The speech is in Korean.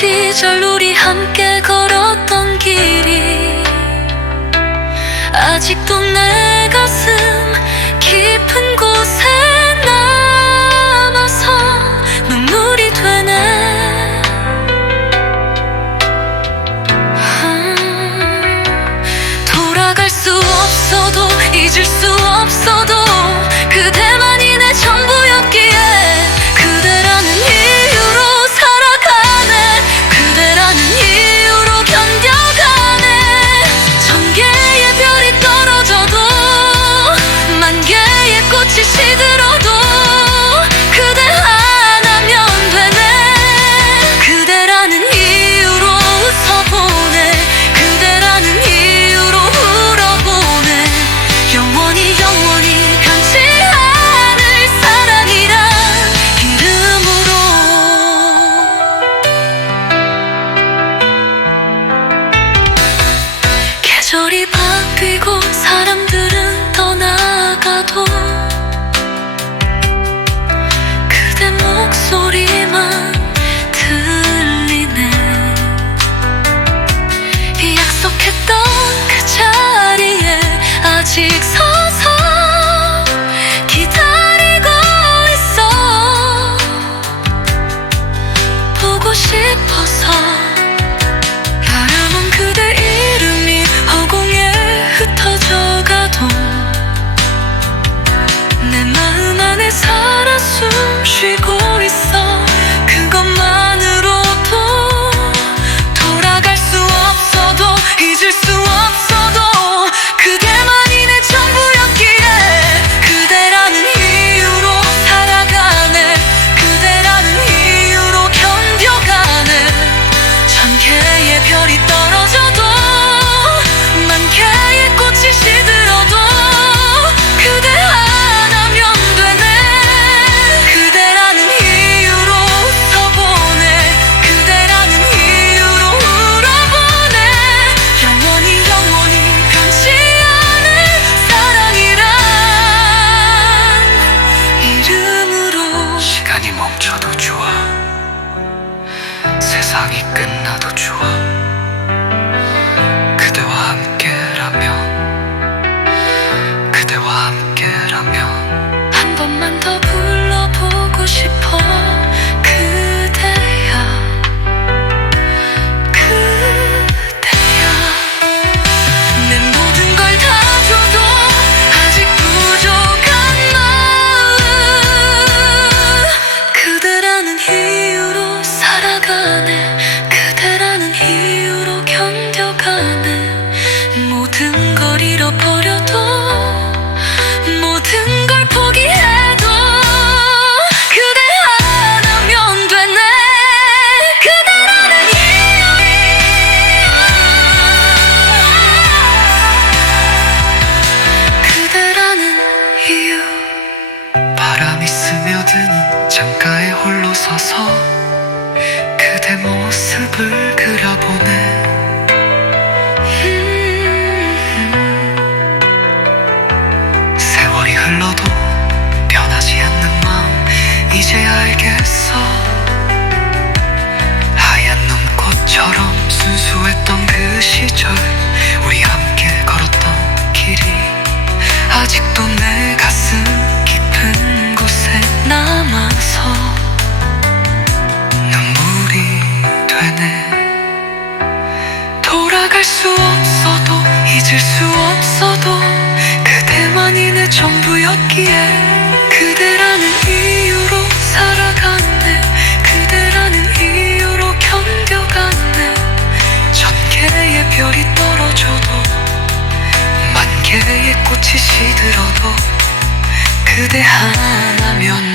시절 우리 함께 걸었던 길이 아직도 내 가슴 깊은 곳에 남아서 눈물이 되네. 음, 돌아갈 수 없어도 잊을 수 끝나도 좋아. 바람이 스며드는 창가에 홀로 서서 그대 모습을 그려보네. 세월이 흘러도 변하지 않는 마음 이제 알겠어. 하얀 눈꽃처럼 순수했던 그 시절 우리 함께 가질 수 없어도 그대만이 내 전부였기에 그대라는 이유로 살아갔네. 그대라는 이유로 견뎌갔네. 천 개의 별이 떨어져도 만 개의 꽃이 시들어도 그대 하나면